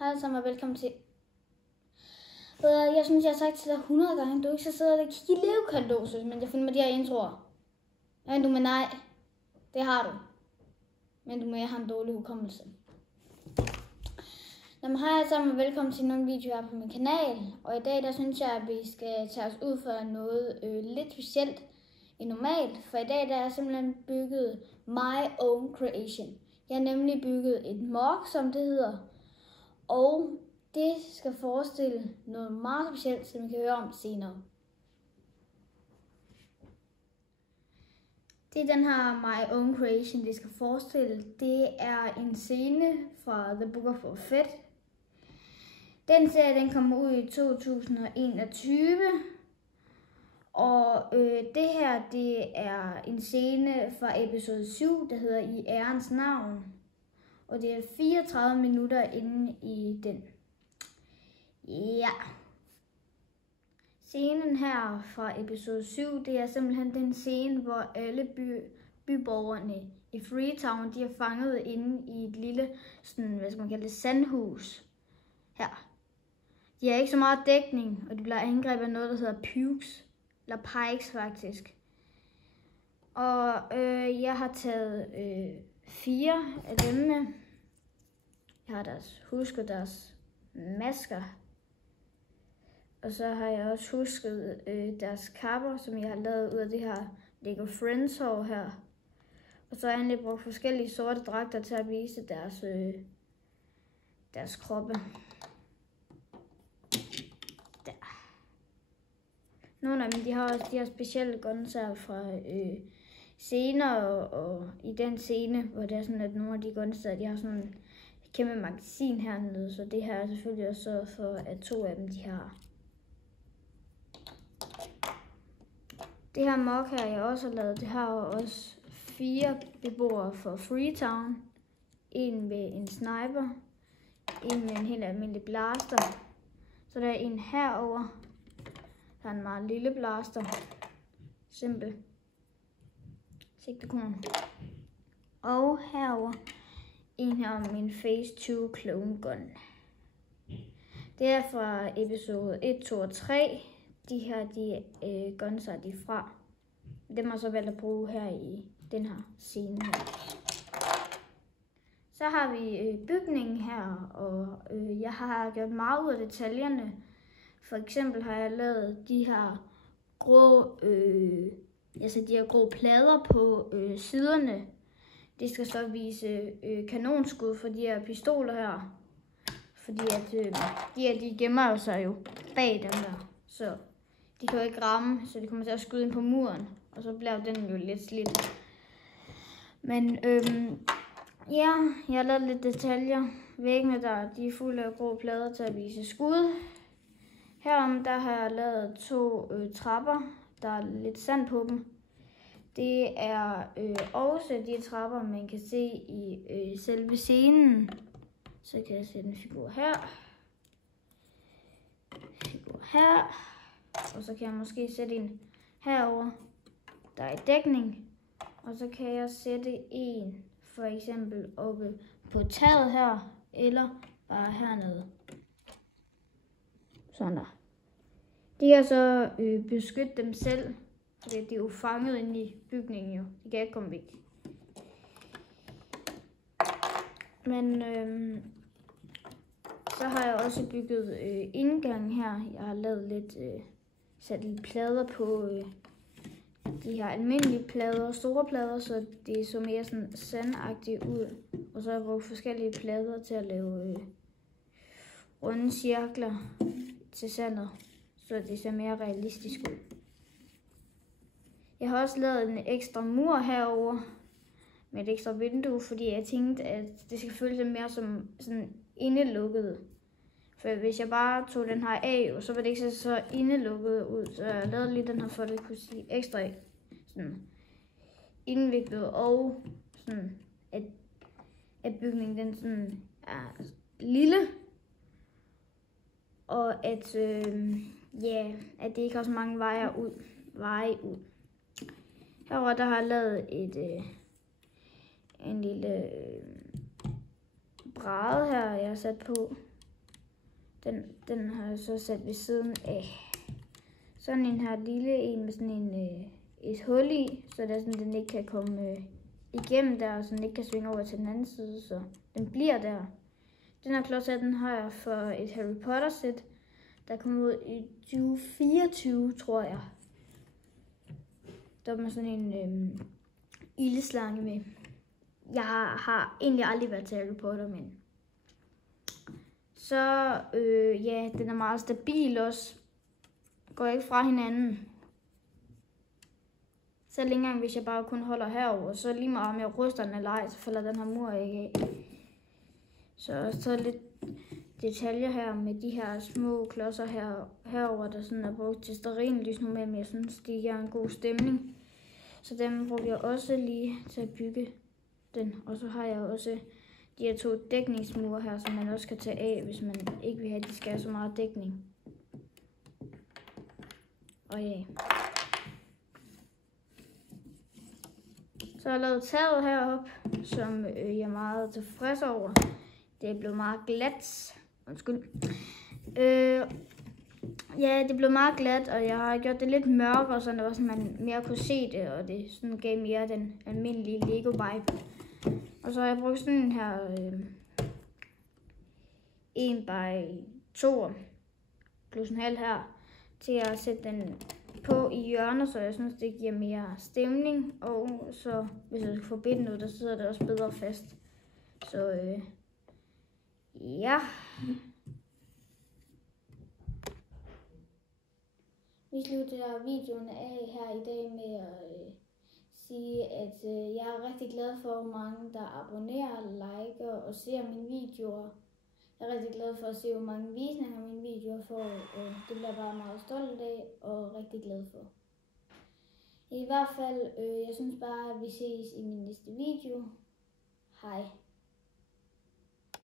Hej alle sammen og velkommen til. Jeg synes, jeg har sagt til dig 100 gange, at du ikke skal sidde og kigge i elevkatalog, men jeg finder med de her introer. Men nej, det har du. Men du må have en dårlig hukommelse. Hej alle sammen og velkommen til nogle videoer her på min kanal. Og i dag, der synes jeg, at vi skal tage os ud for noget lidt specielt end normalt. For i dag, der er jeg simpelthen bygget my own creation. Jeg har nemlig bygget et mock, som det hedder. Og det skal forestille noget meget specielt, som vi kan høre om senere. Det er den her My Own Creation, det skal forestille. Det er en scene fra The Book of Boba Fett. Den serie, den kommer ud i 2021. Og det her, det er en scene fra episode 7, der hedder I Ærens Navn. Og det er 34 minutter inde i den. Ja. Scenen her fra episode 7, det er simpelthen den scene, hvor alle byborgerne i Freetown, de er fanget inde i et lille, sådan, hvad skal man kalde det, sandhus. Her. De har ikke så meget dækning, og de bliver angrebet af noget, der hedder Pukes. Eller Pikes faktisk. Og jeg har taget 4 af dem med. Jeg har husket deres masker. Og så har jeg også husket deres kapper, som jeg har lavet ud af det her Lego Friends hår her. Og så har jeg egentlig brugt forskellige sorte dragter til at vise deres kroppe. Der. Nogle af dem, de har specielle guns her fra scener, og i den scene, hvor det er sådan, at nogle af de guns der, de har sådan en kæmpe magasin hernede, så det her er selvfølgelig også sørget for, at 2 af dem, de har. Det her mock her, jeg også har lavet, det har også 4 beboere for Freetown. En med en sniper, en med en helt almindelig blaster. Så der er en herover. Der er en meget lille blaster. Simpel. Sigtekone. Og herover en her om min Phase 2 Clone Gun. Det er fra episode 1, 2 og 3. De her, guns er de fra. Dem har jeg så valgt at bruge her i den her scene her. Så har vi bygningen her, og jeg har gjort meget ud af detaljerne. For eksempel har jeg lavet de her grå plader på siderne. Det skal så vise kanonskud for de her pistoler her. Fordi at de gemmer sig jo bag dem der. Så de kan jo ikke ramme, så de kommer til at skyde ind på muren. Og så bliver den jo lidt slidt. Men ja, jeg har lavet lidt detaljer. Væggene der, de er fulde af grå plader til at vise skud. Herom der har jeg lavet 2 trapper. Der er lidt sand på dem. Det er også de trapper, man kan se i selve scenen. Så kan jeg sætte en figur her. Og så kan jeg måske sætte en herover, der er i dækning. Og så kan jeg sætte en for eksempel oppe på taget her, eller bare hernede. Sådan der. De kan så beskytte dem selv, fordi de er jo fanget inde i bygningen jo. De kan ikke komme væk. Men så har jeg også bygget indgangen her. Jeg har lavet lidt, sat lidt plader på de her almindelige plader, store plader, så det så mere sådan sandagtigt ud. Og så har jeg brugt forskellige plader til at lave runde cirkler til sandet, så det ser mere realistisk ud. Jeg har også lavet en ekstra mur herover med et ekstra vindue, fordi jeg tænkte, at det skal føles lidt mere som sådan indelukket. For hvis jeg bare tog den her af, så var det ikke så indelukket ud. Så jeg lavede lige den her, for at det kunne sige ekstra sådan indviklet, og sådan, at bygningen den sådan er lille. Og at, at det ikke har så mange veje ud. Herovre der har jeg lavet en lille bræde her, jeg har sat på. Den har jeg så sat ved siden af. Sådan en her lille en med sådan et hul i, så det er sådan, den ikke kan komme igennem der, og så den ikke kan svinge over til den anden side, så den bliver der. Den her klods her, den har jeg for et Harry Potter sæt, der kom ud i 2024, tror jeg. Der var med sådan en ildeslange med. Jeg har egentlig aldrig været til Harry Potter, men så ja, den er meget stabil også. Går ikke fra hinanden. Så længere, hvis jeg bare kun holder herover, så lige meget om jeg ryster den eller ej, så falder den her mur ikke af. Så lidt detaljer her med de her små klodser herover, der sådan er brugt til stearinlys nu, men jeg synes, de giver en god stemning. Så dem bruger jeg også lige til at bygge den. Og så har jeg også de her 2 dækningsmure her, som man også kan tage af, hvis man ikke vil have, at de skal have så meget dækning. Og ja. Så har jeg lavet taget heroppe, som jeg er meget tilfreds over. Det er blevet meget glat. Undskyld. Ja, det blev meget glat, og jeg har gjort det lidt mørkere, så det var sådan, man mere kunne se det, og det sådan gav mere den almindelige Lego-vibe. Og så har jeg brugt sådan en her 1x2 plus en halv her, til at sætte den på i hjørnet, så jeg synes, det giver mere stemning, og så hvis jeg skal få bitten ud, der sidder det også bedre fast. Så ja. Vi slutter videoen af her i dag med at sige, at jeg er rigtig glad for, hvor mange der abonnerer, liker og ser mine videoer. Jeg er rigtig glad for at se, hvor mange visninger mine videoer får. Det bliver jeg bare meget stolt af og rigtig glad for. I hvert fald, jeg synes bare, at vi ses i min næste video. Hej.